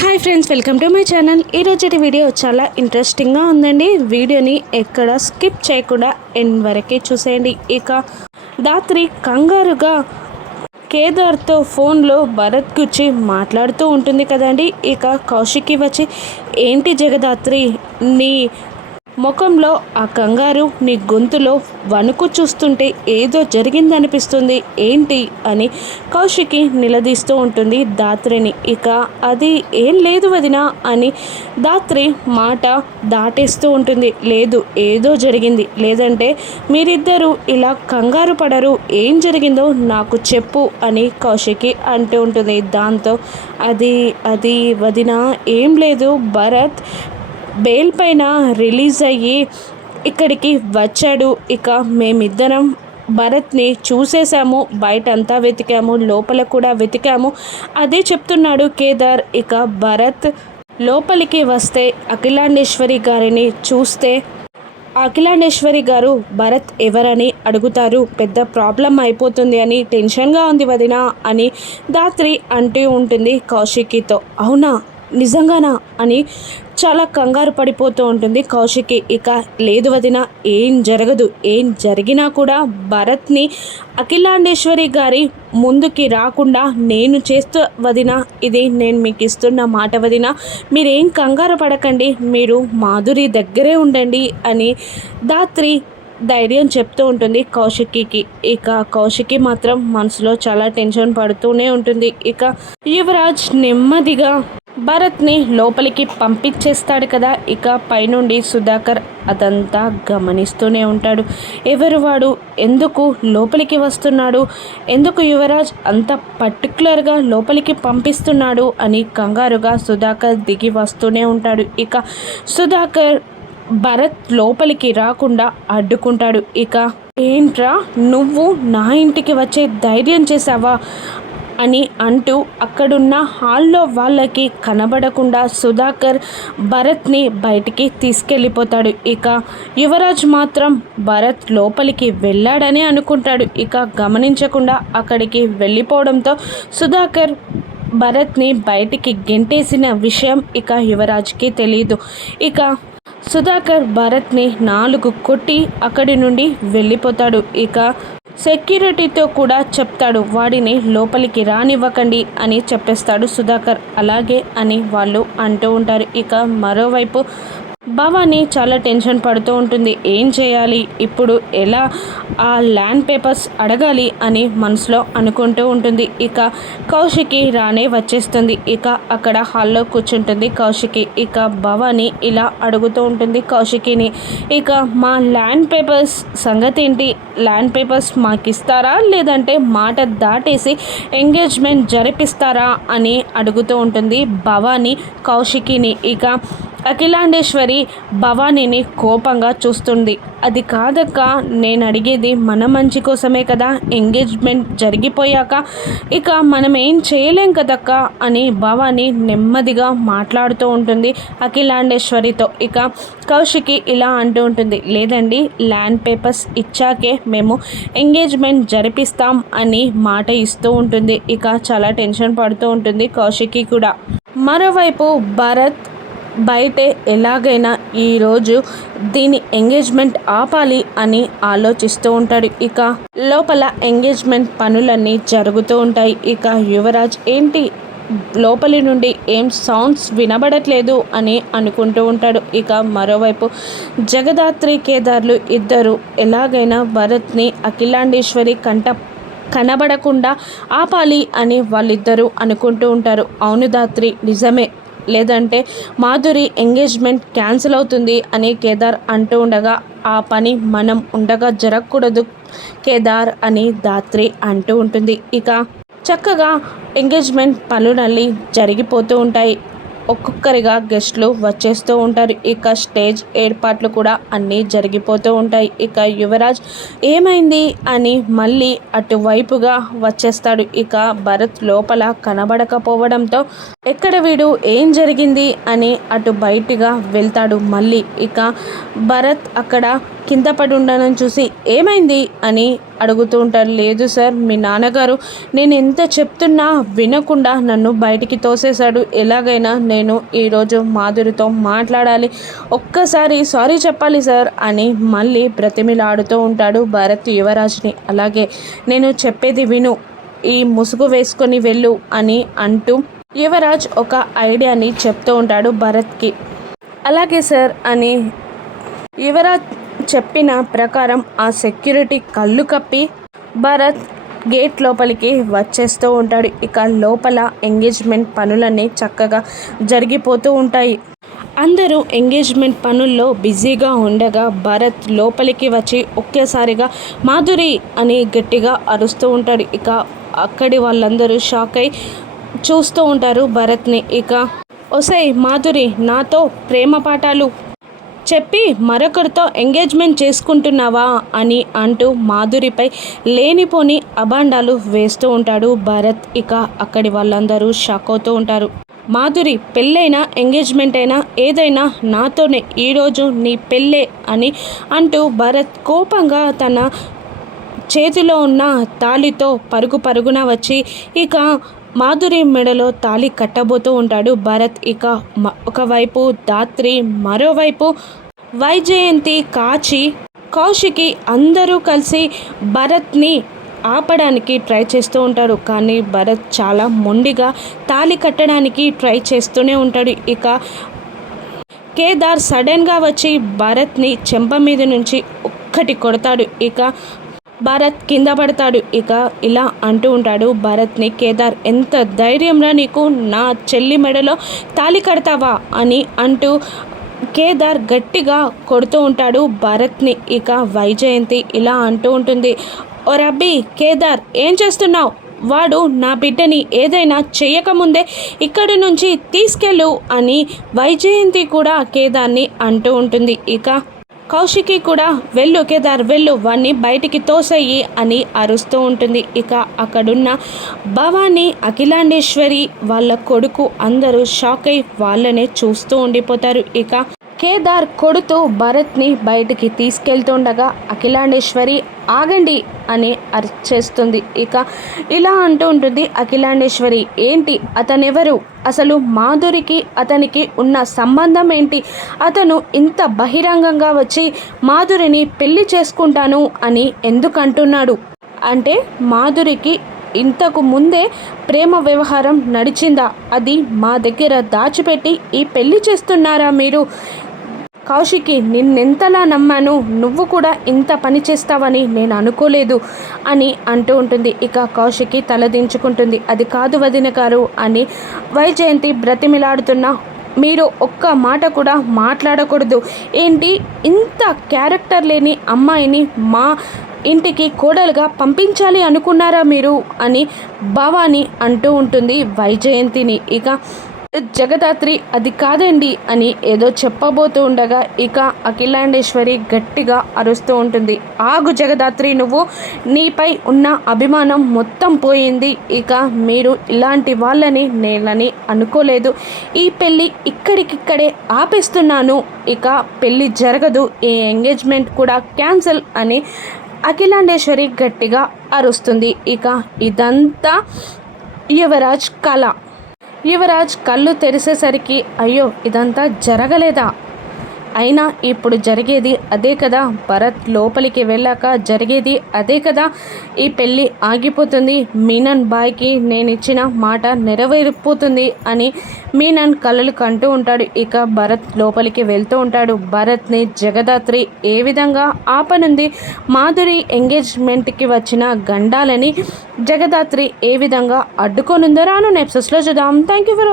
Hi friends welcome to my channel ఈరోజు video చాలా ఇంట్రెస్టింగ్గా ఉందండి. వీడియోని ఎక్కడ స్కిప్ చేయకుండా ఎండ్ వరకే చూసేయండి. ఇక దాత్రి కంగారుగా కేదార్తో ఫోన్లో భరత్ గురించి మాట్లాడుతూ ఉంటుంది కదండి. ఇక కౌశికి వచ్చి ఏంటి జగదాత్రి నీ ముఖంలో ఆ కంగారు నీ గొంతులో వణుకు చూస్తుంటే ఏదో జరిగిందనిపిస్తుంది. ఏంటి అని కౌశికి నిలదీస్తూ ఉంటుంది దాత్రిని ఇక అది ఏం లేదు వదినా అని దాత్రి మాట దాటేస్తూ ఉంటుంది. లేదు ఏదో జరిగింది. లేదంటే మీరిద్దరూ ఇలా కంగారు పడరు. ఏం జరిగిందో నాకు చెప్పు అని కౌశికి అంటూ ఉంటుంది. దాంతో అది అది వదిన ఏం లేదు భరత్ బెయిల్ పైన రిలీజ్ అయ్యి ఇక్కడికి వచ్చాడు. ఇక మేమిద్దరం భరత్ని చూసేసాము బయట అంతా వెతికాము. లోపల కూడా వెతికాము. అదే చెప్తున్నాడు కేదార్. ఇక భరత్ లోపలికి వస్తే అఖిలాండేశ్వరి గారిని చూస్తే అఖిలాండేశ్వరి గారు భరత్ ఎవరని అడుగుతారు. పెద్ద ప్రాబ్లం అయిపోతుంది అని టెన్షన్గా ఉంది వదిన అని దాత్రి అంటూ ఉంటుంది కౌశికితో. అవునా? నిజంగానా? అని చాలా కంగారు పడిపోతూ ఉంటుంది కౌశికి ఇక లేదు వదిన ఏం జరగదు ఏం జరిగినా కూడా భరత్ని అఖిలాండేశ్వరి గారి ముందుకి రాకుండా నేను చేస్తూ వదిన ఇది నేను మీకు ఇస్తున్న మాట వదిన. మీరేం కంగారు పడకండి మీరు మాధురి దగ్గరే ఉండండి అని దాత్రి ధైర్యం చెప్తూ ఉంటుంది కౌశికికి. ఇక కౌశికి మాత్రం మనసులో చాలా టెన్షన్ పడుతూనే ఉంటుంది. ఇక యువరాజ్ నెమ్మదిగా భరత్ని లోపలికి పంపించేస్తాడు కదా. ఇక పైనుండి సుధాకర్ అదంతా గమనిస్తూనే ఉంటాడు. ఎవరు వాడు? ఎందుకు లోపలికి వస్తున్నాడు? ఎందుకు యువరాజ్ అంత పర్టికులర్గా లోపలికి పంపిస్తున్నాడు? అని కంగారుగా సుధాకర్ దిగి వస్తూనే ఉంటాడు. ఇక సుధాకర్ భరత్ లోపలికి రాకుండా అడ్డుకుంటాడు. ఇక ఏంట్రా? నువ్వు నా ఇంటికి వచ్చే ధైర్యం చేసావా అని అంటూ అక్కడున్న హాల్లో వాళ్ళకి కనబడకుండా సుధాకర్ భరత్ని బయటికి తీసుకెళ్ళిపోతాడు. ఇక యువరాజ్ మాత్రం భరత్ లోపలికి వెళ్ళాడనే అనుకుంటాడు. ఇక గమనించకుండా అక్కడికి వెళ్ళిపోవడంతో సుధాకర్ భరత్ని బయటికి గెంటేసిన విషయం ఇక యువరాజ్కి తెలియదు ఇక సుధాకర్ భరత్ని నాలుగు కొట్టి అక్కడి నుండి వెళ్ళిపోతాడు. ఇక సెక్యూరిటీతో కూడా చెప్తాడు. వాడిని లోపలికి రానివ్వకండి అని చెప్పేస్తాడు సుధాకర్. అలాగే అని వాళ్ళు అంటూ ఉంటారు. ఇక మరోవైపు భవానీ చాలా టెన్షన్ పడుతూ ఉంటుంది. ఏం చేయాలి? ఇప్పుడు ఎలా ఆ ల్యాండ్ పేపర్స్ అడగాలి అని మనసులో అనుకుంటూ ఉంటుంది. ఇక కౌశికి రానే వచ్చేస్తుంది. ఇక అక్కడ హాల్లో కూర్చుంటుంది కౌశికి. ఇక భవానీ ఇలా అడుగుతూ ఉంటుంది కౌశికిని. ఇక మా ల్యాండ్ పేపర్స్ సంగతి ఏంటి? ల్యాండ్ పేపర్స్ మాకు ఇస్తారా లేదంటే మాట దాటేసి ఎంగేజ్మెంట్ జరిపిస్తారా? అని అడుగుతూ ఉంటుంది భవానీ కౌశికిని. ఇక అఖిలాండేశ్వరి భవానీని కోపంగా చూస్తుంది. అది కాదక్క నేను అడిగేది మన మంచి కోసమే కదా ఎంగేజ్మెంట్ జరిగిపోయాక. ఇక మనం ఏం చేయలేం కదక్క అని భవానీ నెమ్మదిగా మాట్లాడుతూ ఉంటుంది అఖిలాండేశ్వరితో. ఇక కౌశికి ఇలా అంటూ ఉంటుంది లేదండి ల్యాండ్ పేపర్స్ ఇచ్చాకే మేము ఎంగేజ్మెంట్ జరిపిస్తాం అని మాట ఇస్తూ ఉంటుంది. ఇక చాలా టెన్షన్ పడుతూ ఉంటుంది కౌశికి కూడా. మరోవైపు భరత్ బయటే ఎలాగైనా ఈరోజు దీని ఎంగేజ్మెంట్ ఆపాలి అని ఆలోచిస్తూ ఉంటాడు. ఇక లోపల ఎంగేజ్మెంట్ పనులన్నీ జరుగుతూ ఉంటాయి. ఇక యువరాజ్ ఏంటి? లోపలి నుండి ఏం సౌండ్స్ వినబడట్లేదు అని అనుకుంటూ ఉంటాడు. ఇక మరోవైపు జగదాత్రి కేదార్లు ఇద్దరు ఎలాగైనా భరత్ని అఖిలాండేశ్వరి కంట కనబడకుండా ఆపాలి అని వాళ్ళిద్దరూ అనుకుంటూ ఉంటారు. అవును దాత్రి నిజమే. లేదంటే మాధురి ఎంగేజ్మెంట్ క్యాన్సిల్ అవుతుంది అని కేదార్ అంటూ ఉండగా ఆ పని మనం ఉండగా జరగకూడదు కేదార్ అని దాత్రి అంటూ ఉంటుంది. ఇక చక్కగా ఎంగేజ్మెంట్ పనులన్నీ జరిగిపోతూ ఉంటాయి. ఒక్కొక్కరిగా గెస్ట్లు వచ్చేస్తూ ఉంటారు. ఇక స్టేజ్ ఏర్పాట్లు కూడా అన్నీ జరిగిపోతూ ఉంటాయి. ఇక యువరాజ్ ఏమైంది అని మళ్ళీ అటువైపుగా వచ్చేస్తాడు. ఇక భరత్ లోపల కనబడకపోవడంతో ఎక్కడ వీడు? ఏం జరిగింది? అని అటు బయటగా వెళ్తాడు మళ్ళీ. ఇక భరత్ అక్కడ కింద పడి ఉండడం చూసి ఏమైంది అని అడుగుతూ ఉంటారు. లేదు సార్ మీ నాన్నగారు నేను ఎంత చెప్తున్నా వినకుండా నన్ను బయటికి తోసేశాడు. ఎలాగైనా నేను ఈరోజు మాధురితో మాట్లాడాలి. ఒక్కసారి సారీ చెప్పాలి సార్ అని మళ్ళీ బ్రతిమిలాడుతూ ఉంటాడు భరత్ యువరాజ్ని. అలాగే నేను చెప్పేది విను ఈ ముసుగు వేసుకొని వెళ్ళు అని అంటూ యువరాజ్ ఒక ఐడియాని చెప్తూ ఉంటాడు భరత్కి. అలాగే సార్ అని యువరాజ్ చెప్పిన ప్రకారం ఆ సెక్యూరిటీ కళ్ళు కప్పి భరత్ గేట్ లోపలికి వచ్చేస్తూ ఉంటాడు. ఇక లోపల ఎంగేజ్మెంట్ పనులన్నీ చక్కగా జరిగిపోతూ ఉంటాయి. అందరూ ఎంగేజ్మెంట్ పనుల్లో బిజీగా ఉండగా భరత్ లోపలికి వచ్చి ఒకేసారిగా మాధురి అని గట్టిగా అరుస్తూ ఉంటాడు. ఇక అక్కడి వాళ్ళందరూ షాక్ అయి చూస్తూ ఉంటారు భరత్ని. ఇక ఒసై మాధురి నాతో ప్రేమ పాఠాలు చెప్పి మరొకరితో ఎంగేజ్మెంట్ చేసుకుంటున్నావా అని అంటూ మాధురిపై లేనిపోని అభాండాలు వేస్తూ ఉంటాడు భరత్. ఇక అక్కడి వాళ్ళందరూ షాక్ అవుతూ ఉంటారు. మాధురి పెళ్ళైనా ఎంగేజ్మెంట్ అయినా ఏదైనా నాతోనే ఈరోజు నీ పెళ్ళే అని అంటూ భరత్ కోపంగా తన చేతిలో ఉన్న తాళితో పరుగు పరుగున వచ్చి ఇక మాధురి మెడలో తాళి కట్టబోతూ ఉంటాడు భరత్. ఇక ఒకవైపు దాత్రి మరోవైపు వైజయంతి కాచి కౌశికి అందరూ కలిసి భరత్ని ఆపడానికి ట్రై చేస్తూ ఉంటాడు. కానీ భరత్ చాలా మొండిగా తాళి కట్టడానికి ట్రై చేస్తూనే ఉంటాడు. ఇక కేదార్ సడన్గా వచ్చి భరత్ని చెంప మీద నుంచి ఒక్కటి కొడతాడు. ఇక భరత్ కింద పడతాడు. ఇక ఇలా అంటూ ఉంటాడు భరత్ని. కేదార్ ఎంత ధైర్యంరా నీకు? నా చెల్లి మెడలో తాలి కడతావా? అని అంటూ కేదార్ గట్టిగా కొడుతూ ఉంటాడు భరత్ని. ఇక వైజయంతి ఇలా అంటూ ఉంటుంది ఓ రబ్బీ కేదార్ ఏం చేస్తున్నావు? వాడు నా బిడ్డని ఏదైనా చేయకముందే ఇక్కడి నుంచి తీసుకెళ్ళు అని వైజయంతి కూడా కేదార్ని అంటూ ఉంటుంది. ఇక కౌశికి కూడా వెళ్ళు కేదార్ వెళ్ళు. వాణ్ణి బయటికి తోసయ్యి అని అరుస్తూ ఉంటుంది. ఇక అక్కడున్న భవానీ అఖిలాండేశ్వరి వాళ్ళ కొడుకు అందరూ షాక్ అయి వాళ్ళనే చూస్తూ ఉండిపోతారు. ఇక కేదార్ కొడుతూ భరత్ని బయటికి తీసుకెళ్తుండగా అఖిలాండేశ్వరి ఆగండి అని అర్చేస్తుంది. ఇక ఇలా అంటూ ఉంటుంది అఖిలాండేశ్వరి. ఏంటి? అతనెవరు? అసలు మాధురికి అతనికి ఉన్న సంబంధం ఏంటి? అతను ఇంత బహిరంగంగా వచ్చి మాధురిని పెళ్ళి చేసుకుంటాను అని ఎందుకంటున్నాడు? అంటే మాధురికి ఇంతకు ముందే ప్రేమ వ్యవహారం నడిచిందా? అది మా దగ్గర దాచిపెట్టి ఈ పెళ్ళి చేస్తున్నారా మీరు? కౌశికి నిన్నెంతలా నమ్మాను నువ్వు కూడా ఇంత పని చేస్తావని నేను అనుకోలేదు అని అంటూ ఉంటుంది. ఇక కౌశికి తలదించుకుంటుంది అది కాదు వదిన గారు అని వైజయంతి బ్రతిమిలాడుతున్న. మీరు ఒక్క మాట కూడా మాట్లాడకూడదు. ఏంటి? ఇంత క్యారెక్టర్ లేని అమ్మాయిని మా ఇంటికి కోడలుగా పంపించాలి అనుకున్నారా మీరు? అని భవాని అంటూ ఉంటుంది వైజయంతిని. ఇక జగదాత్రి అది కాదండి అని ఏదో చెప్పబోతూ ఉండగా ఇక అఖిలాండేశ్వరి గట్టిగా అరుస్తూ ఉంటుంది. ఆగు జగదాత్రి నువ్వు నీపై ఉన్న అభిమానం మొత్తం పోయింది. ఇక మీరు ఇలాంటి వాళ్ళని నేనని అనుకోలేదు. ఈ పెళ్ళి ఇక్కడికిక్కడే ఆపేస్తున్నాను. ఇక పెళ్ళి జరగదు. ఈ ఎంగేజ్మెంట్ కూడా క్యాన్సిల్ అని అఖిలాండేశ్వరి గట్టిగా అరుస్తుంది. ఇక ఇదంతా యువరాజ్ కళ. యువరాజ్ కళ్ళు తెరిసేసరికి అయ్యో ఇదంతా జరగలేదా? అయినా ఇప్పుడు జరిగేది అదే కదా. భరత్ లోపలికి వెళ్ళాక జరిగేది అదే కదా. ఈ పెళ్ళి ఆగిపోతుంది. మీనన్ బాయ్కి నేను ఇచ్చిన మాట నెరవేరిపోతుంది అని మీనన్ కళ్ళలు కంటూ ఉంటాడు. ఇక భరత్ లోపలికి వెళ్తూ ఉంటాడు. భరత్ని జగదాత్రి ఏ విధంగా ఆపనుంది? మాధురి ఎంగేజ్మెంట్కి వచ్చిన గండాలని జగదాత్రి ఏ విధంగా అడ్డుకోనుందో రాను. నెప్సెస్లో చూద్దాం. Thank you for